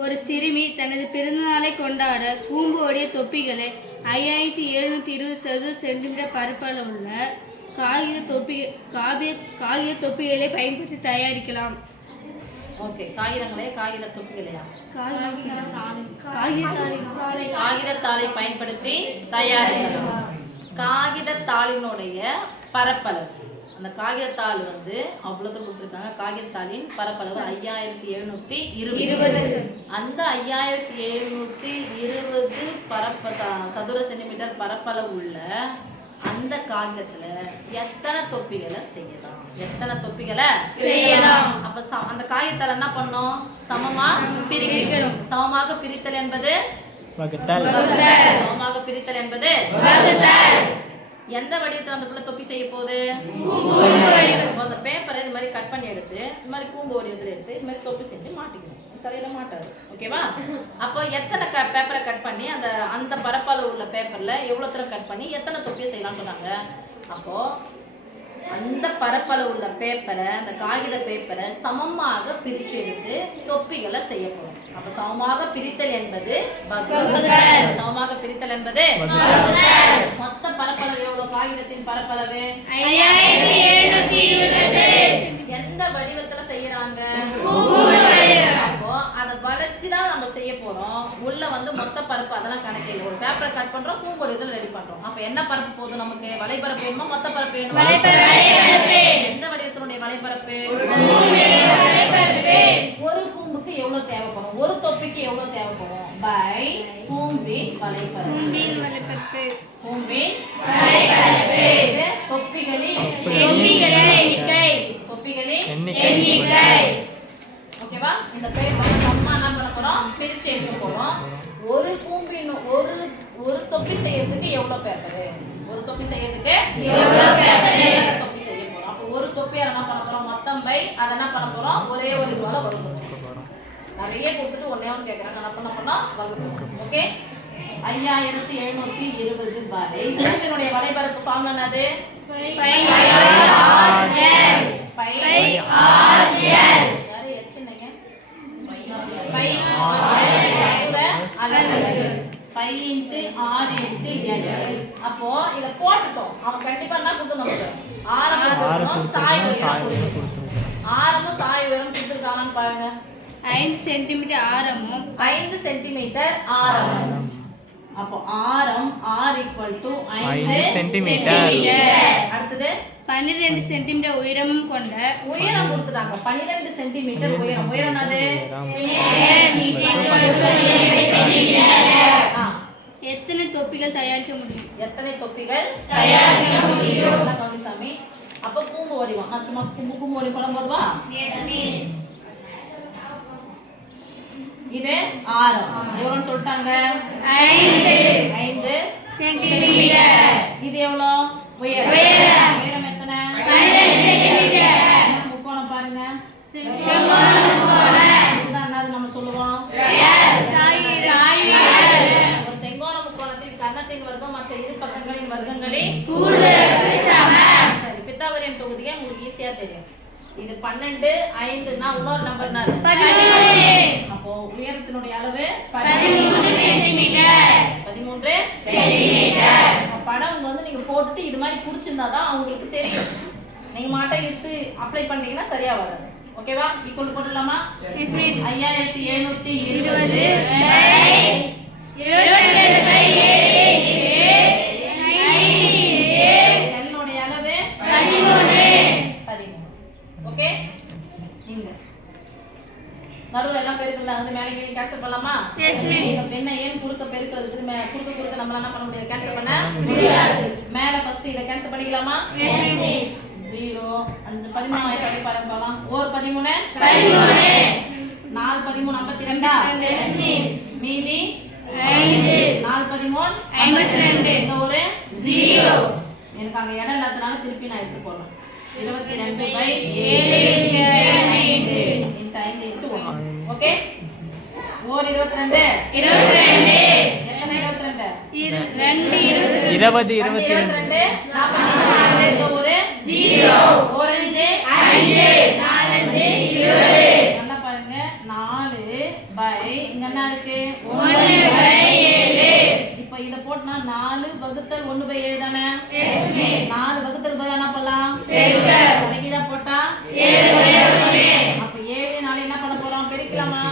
ஒரு சிறுமி தனது பிறந்தநாளை கொண்டாட கூம்பு ஒடிய தொப்பிகளை 5720 சதுர சென்டிமீட்டர் பரப்பளவுள்ள காகித தொப்பிகளை பயன்படுத்தி தயாரிக்கலாம். ஓகே, காகித தொப்பிகளையா? காகிதத்தாளை பயன்படுத்தி தயாரிக்கலாம். காகிதத்தாளினுடைய பரப்பளவு, அந்த காகிதத்தாள் வந்து அவ்வளவு கொடுத்துருக்காங்க. காகிதத்தாளின் பரப்பளவு 5720. அந்த 5720 சதுர சென்டிமீட்டர் பரப்பளவு உள்ள அந்த காகிதத்துல எத்தனை தொப்பிகளை செய்யலாம்? அப்ப அந்த காகிதத்தால் என்ன பண்ணணும்? சமமாக பிரித்தல் என்பது எந்த வடிவத்தில் அந்த புள்ள தொப்பி செய்ய போகுது? அந்த பேப்பரை இது மாதிரி கட் பண்ணி எடுத்து இந்த மாதிரி கூம்பு வடிவத்தில் எடுத்து இது மாதிரி தொப்பி செஞ்சு மாட்டிக்கணும். தலையில மாட்டாது. ஓகேவா? அப்போ எத்தனை பேப்பரை கட் பண்ணி அந்த பரப்பளவு உள்ள பேப்பர்ல எவ்வளவு தூரம் கட் பண்ணி எத்தனை தொப்பியை செய்யலாம் சொன்னாங்க. அப்போ அந்த பரப்பளவு உள்ள பேப்பரை, அந்த காகித பேப்பரை சமமாக பிரிச்சு எடுத்து தொப்பிகளை செய்ய போறோம். அப்ப சமமாக பிரித்தல் என்பது மொத்த பரப்பளவு எவ்வளவு? காகிதத்தின் பரப்பளவு 5720. எந்த வடிவத்துல செய்யறாங்க? அப்போ அதை வளைச்சுதான் நம்ம செய்ய போறோம். உள்ள வந்து மொத்த பரப்பு அதெல்லாம் கணக்கில் ஒரு பேப்பரை கட் பண்றோம், கூம்பு வடிவத்தில் ரெடி பண்றோம். அப்ப என்ன பரப்பு போதும் நமக்கு? வலைப்பரப்பு வேணுமா மொத்த பரப்பு வேணுமா? எந்த வடிவத்தினுடைய வலைப்பரப்பு? ஒரு கூம்புக்கு எவ்வளவு தேவைப்படும்? ஒரு தொப்பிக்கு எவ்வளவு தேவைப்படும்? பை கூம்பின் வலைப்பரப்பு. தொப்பிகளின் எண்ணிக்கை. ஓகேவா? இந்த பேப்பரை நம்ம என்ன பண்ண போறோம்? பிரிச்சு எடுக்க போறோம். ஒரு கூம்பின் ஒரு தொப்பி செய்யறதுக்கு எவ்வளவு பேப்பர்? ஒரு தொப்பி செய்யறதுக்கு எவ்வளவு பேப்பர்? தொப்பி செய்ய போறோம். அப்ப ஒரு தொப்பி என்ன பண்ண போறோம்? மொத்தம் பை அதை என்ன பண்ண போறோம்? ஒரே ஒரு இதுவால வகுக்கணும். நிறைய கொடுத்துட்டு ஒன்னே ஒன்று கேட்கறாங்க, என்ன பண்ண வகுக்கணும். ஓகே, 5720 பை கூம்பினுடைய வலைபரப்பு ஃபார்ம் என்னது? அப்போ இத போட்டுட்டோம். அவன் கண்டிப்பா என்ன கொடுத்து நமக்கு ஆரமும் சாய் உயரம் கொடுத்துருக்காங்கன்னு பாருங்க. 5 சென்டிமீட்டர் ஆரமும் 5 சென்டிமீட்டர் ஆரமும். அப்போ ஆரம் r = 5 சென்டிமீட்டர். அடுத்து 12 சென்டிமீட்டர் உயரமும் கொண்ட உயரம் கொடுத்துட்டாங்க. 12 சென்டிமீட்டர் உயரம். உயரம் அது எத்தனை தொப்பிகள் தயாரிக்க முடியும்? கவுனிசாமி. அப்ப கூம்பு வடிவம் நான் சும்மா கூம்பு வடிவம் படம் போடுவா. இது ஆரம் எவ்வளவுன்னு சொல்லிட்டாங்க? 5 சென்டிமீட்டர். இது எவ்வளவு? உயரம் எத்தனை? 12 சென்டிமீட்டர். முக்கோணம் பாருங்க. நம்ம சொல்லுவோம் ஒரு செங்கோண முக்கோணத்தில் கர்ணத்தின் வர்க்கம் மற்ற இரு பக்கங்களின் வர்க்கங்களின் கூடுதலுக்கு சமம். சரி, பித்தாகோரியன் தொகுதியை உங்களுக்கு ஈஸியா தெரியும். இது 12 5னா இன்னொரு நம்பர் நாது 13. அப்போ உயரத்தினுடைய அளவு 13 சென்டிமீட்டர். படம் வந்து நீங்க போட்டுட்டு இது மாதிரி குறிச்சிருந்தாதான் அவங்களுக்கு தெரியும். நீங்க மாட்டை எடுத்து அப்ளை பண்ணீங்கன்னா சரியா வராது. ஓகேவா? ஈக்குவல் போட்டுடலாமா? 5720 என்னுடைய அளவு 13. ஓகே, நீங்க நடுவுல எல்லாம் பெருக்கல வந்து மேலே கீழே கேன்சல் பண்ணலாமா? என்ன ஏன் குறுக்க பெருக்கிறதுக்கு குறுக்க நம்மளால என்ன பண்ண முடியாது? கேன்சல் பண்ண முடியாது. மேல ஃபர்ஸ்ட் இத கேன்சல் பண்ணிக்கலாமா? 0 அந்த 13 படி பாருங்கலாம். ஒரு 13 4 13 52 மீதி 5 4 13 52. இந்த ஒரு 0 எனக்கு அங்க இடம் இல்லாதனால திருப்பி நான் எடுத்து போறேன். 22/7 × 5 × 1. ஓகே, ஒரு 22 எத்தனை? 22 ஒரு 0 orange 5 4 5 20. நல்லா பாருங்க. 4/5 இங்க என்ன இருக்கு 1/7. இப்போ இத போட்டா 4 வகுத்தல் 1/7 தானே 4 வகுத்தல் பதிலா என்ன பண்ணலாம் தலைகீழா போட்டா 7/1. அப்ப 7 4 என்ன பண்ண போறோம் பெருக்கலாமா